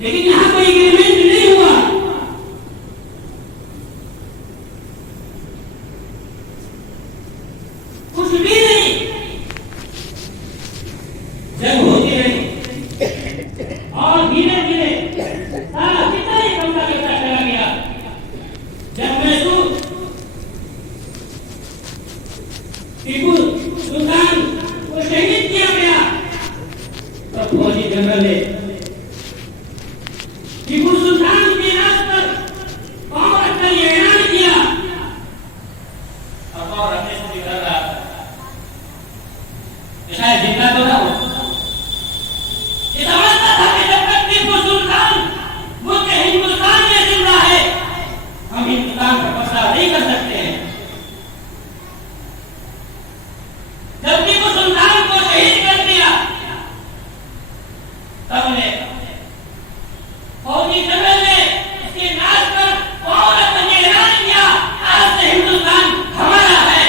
लेकिन यहां कोई एग्रीमेंट नहीं हुआ। कुछ भी नहीं, जब होती रही और धीरे धीरे सारा कितना ही कमता करता चला गया। जब मैसूर टीपू सुल्तान को शहीद किया गया, तब फौजी जनरल ने टीपू सुल्तान के नाम पर पांव रखकर ये ऐलान किया, और पांव रखने से भी डर रहा था कि शायद जिंदा तो ना हो। ये समझता था कि जब तक टीपू सुल्तान मुल्क हिंदुस्तान में जिंदा है, हम हिंदुस्तान का फैसला नहीं कर सकते हैं। जब टीपू सुल्तान को शहीद कर दिया, तब ने फौजी जनरल ने इसके नाश पर पांव रखकर ये ऐलान किया, आज से हिंदुस्तान हमारा है,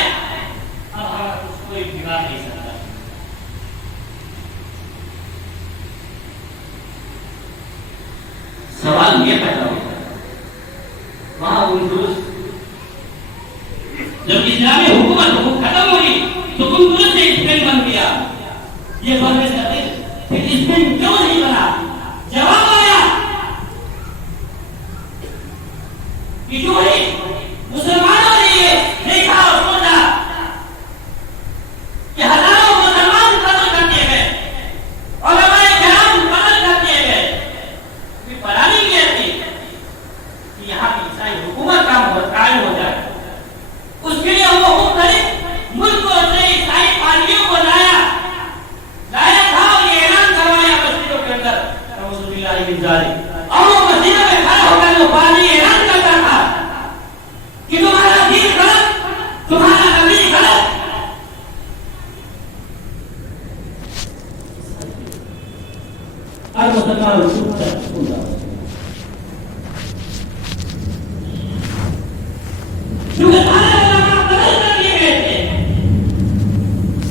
अब हमारा कुछ कोई बिगाड़ नहीं सकता। सवाल ये पैदा होता है, वहां उनदुरुस्त जब इस्लामी हुकूमत खत्म हुई तो उनदुरुस्त ने स्पेन बन दिया। ये बनने से फिर स्पेन क्यों नहीं बना? जवाब आया कि जो ही मुसलमानों ने ये देखा और सोचा कि हजारों मुसलमान कत्ल कर दिए गए और हमारे ग्राम कत्ल कर दिए गए, फिर पता नहीं क्या थी कि यहाँ की ईसाई हुकूमत कायम हो जाए। उसके लिए वो मुख्तलिफ मुल्कों से ईसाई पार्टियों को लाया था और ये ऐलान करवाया मस्जिदों के अंदर, और वो मस्जिदों में खड़ा होकर वो पार्टी ऐलान करता था कि तुम्हारा दीन गलत, तुम्हारा नबी गलत। और मुसलमान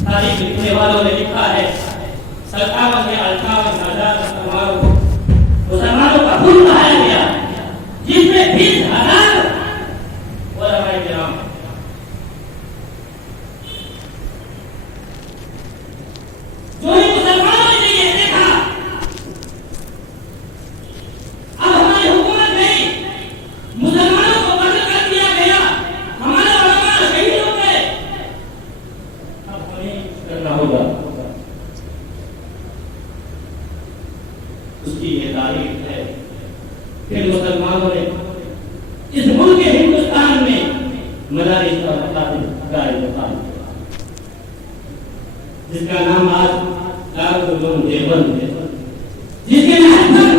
तारीख लिखने वालों ने लिखा है 57 या 58,000 मुसलमानों का खून बहाया गया, जिसमें 20,000 उलमाए किराम। जो ही मुसलमानों ने ये देखा, अब हमारी हुकूमत नहीं, मुसलमानों को कत्ल कर दिया गया, हमारे उलमा शहीद हो गए, अब हमें करना होगा। उसकी ये तारीफ है। फिर मुसलमानों ने इस मुल्क हिंदुस्तान में मदारिस का मकाम, जिसका नाम आज दारुल उलूम देवबंद है, जिसके नाम पर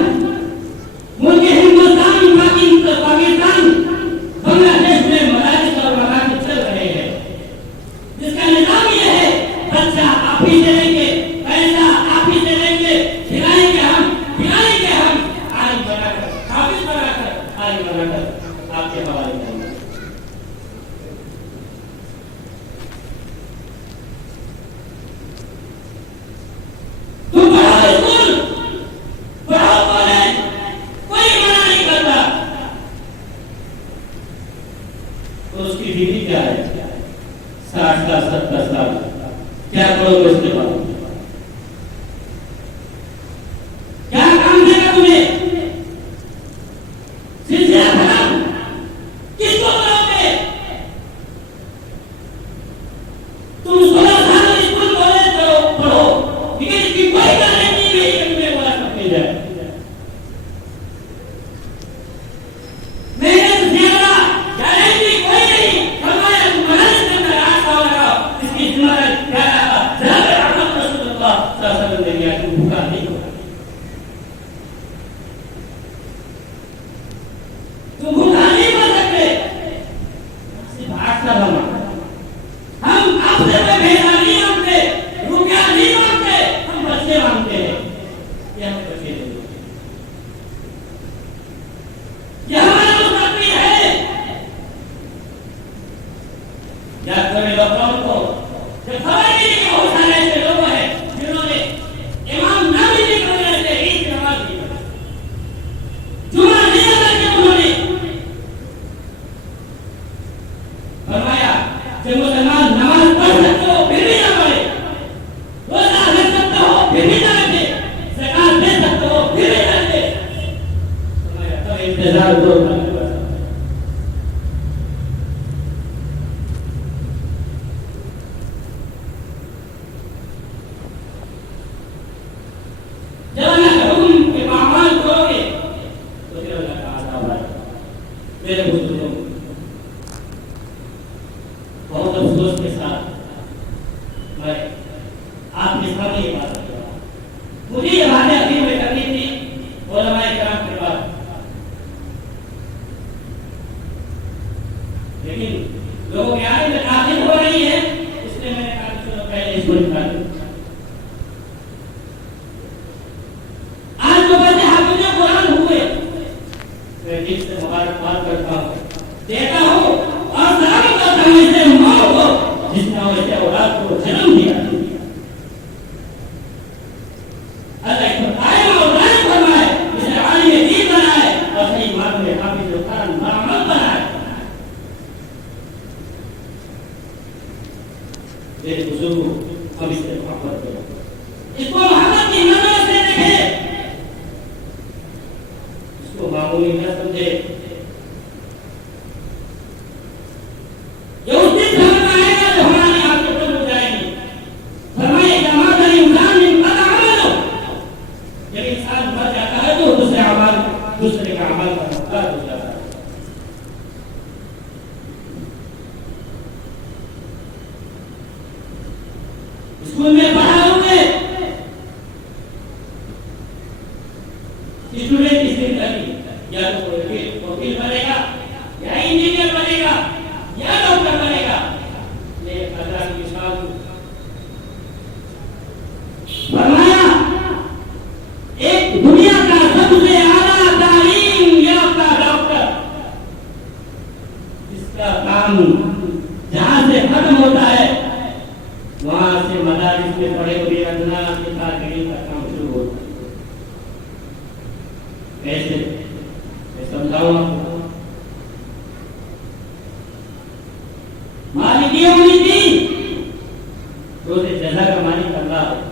मुल्क हिंदुस्तान, पाकिस्तान, बांग्लादेश में मदारिस और मकाम चल रहे हैं, जिसका निजाम यह है बच्चा आप ही से लेंगे, पैसा आप ही से लेंगे, खिलाएंगे हम, आलिम बनाकर, हाफिज बनाकर, आलिम बनाकर आपके हवाले करेंगे। तुम पढ़ो स्कूल, पढ़ो कॉलेज, कोई मना नहीं करता। तो उसकी डिग्री क्या है? 60 साल 70 साल, क्या करोगे उसके बाद? क्या काम देगा तुम्हें? सिलसिला खत्म, किसको करोगे? तुम 16 साल स्कूल कॉलेज पढ़ो, लेकिन इसकी कोई गारंटी नहीं कि तुम्हें वहां तक मिल जाए। मेहनत ज्यादा, गारंटी कोई नहीं। फरमाया तुम मदद करना, रास्ता लगाओ, इसकी जिम्मेदारी जब अल्लाह का हुक्म के मामूल करोगे तो फिर अल्लाह का अज़ाब आएगा। मेरे बुजुर्गों, बहुत अफसोस के साथ मैं आपके सामने ये बात कर रहा हूँ। मुझे ये बातें अभी में करनी थी उलमाए किराम के बाद, लेकिन लोगों के आने में ताक़ीद हो रही है, इसलिए मैंने कहा कि चलो पहले इसको निकाल दूं। आज जो बच्चे हाफिज़ कुरान हुए, मैं दिल से मुबारकबाद करता हूँ, देता हूँ और सलाम करता हूँ इससे मौत को जिसने वैसे औलाद को जन्म दिया। अल्लाह इसको कायम और दायम फरमाए, इसे आलिम दीन बनाए और सही मार्ग में हाफिज़ कुरान मुअम्मल बनाए। मेरे बुजुर्गों, हम इससे मोहब्बत करें, इसको मोहब्बत की नजर से देखें, इसको मामूली न समझे। ये उस दिन समय आएगा जब हमारी आंखें बंद हो जाएंगी। फरमाए जमात इंसान में पता अमल, जब इंसान मर जाता है तो दूसरे का अमल का मुख्तार हो जाता है। स्कूल में पढ़ा होंगे, स्टूडेंट इस दिन कभी या तो वकील बनेगा या इंजीनियर बनेगा या डॉक्टर बनेगा। लेकिन अल्लाह की शान फरमाया एक दुनिया का सबसे आला तालीम याफ्ता डॉक्टर, जिसका काम जहां से खत्म होता है वहां से मदारिस में पढ़े हुए अदना के तालीम का काम शुरू होता है। कैसे मैं समझाऊं आपको। मालिक यौमिद्दीन, रोज़े जज़ा का मालिक अल्लाह है।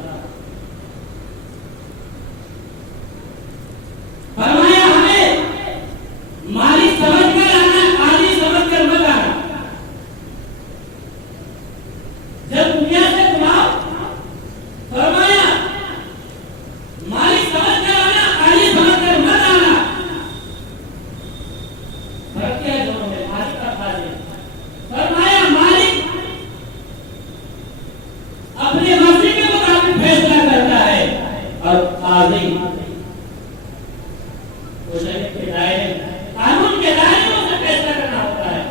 फरमाया हमें मालिक समझकर आना, काजी समझकर मत आना। जब दुनिया से बुलाओ, फरमाया मालिक समझकर आना, काजी समझकर मत आना। फर्क क्या है दोनों में, मालिक और काजी? फरमाया मालिक अपने मर्जी के मुताबिक फैसला करता है और काजी वो शरीयत के दायरे, कानून के दायरे में उसे फैसला करना होता है।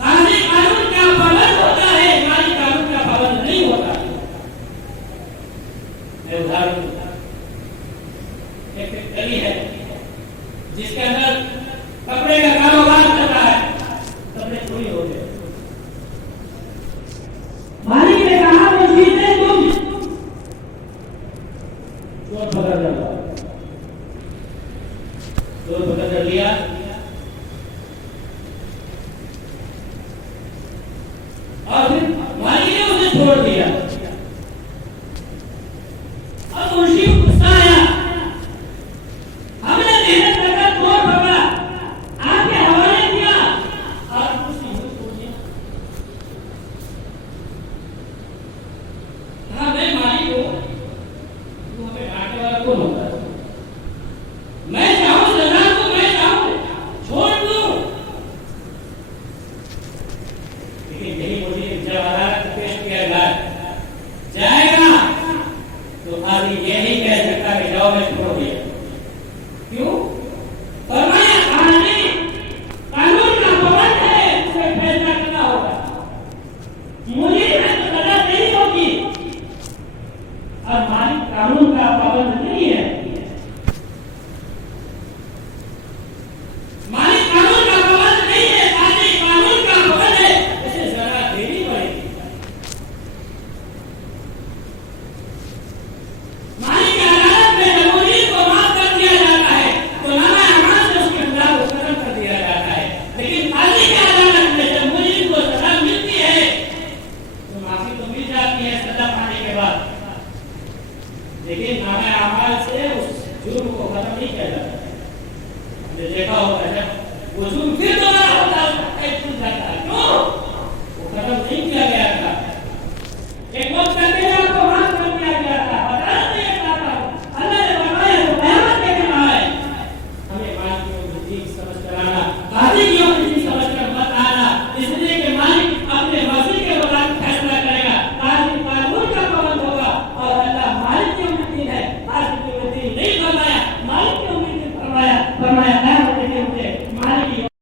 काजी कानून का पाबंद होता है, मालिक कानून का पाबंद नहीं होता। मैं उदाहरण दूंगा, एक गली है जिसके अंदर कपड़े का कारोबार चलता है, कपड़े चोरी हो गए। मालिक ने कहा मस्जिद में तुम चोर पकड़ लो। चोर पकड़ लिया, और फिर मालिक ने उसे छोड़ दिया। अब मुंशी को गुस्सा आया, हमने मेहनत करके चोर पकड़ा, आपके हवाले किया और मुंशी को छोड़ दिया। कहा मैं मालिक हूं, तू हमें डांटने वाला कौन होता है? मैं चाहूं सजा को, मैं चाहूं छोड़ दूं, लेकिन यही मुझे जब अदालत पेश किया जाएगा तो काजी ये नहीं कह सकता कि जाओ मैं छोड़ दिया। क्यों? फरमाया काजी कानून का पाबंद है, उसे फैसला करना होगा। मुझे तो सजा देनी होगी और मालिक कानून का पाबंद नहीं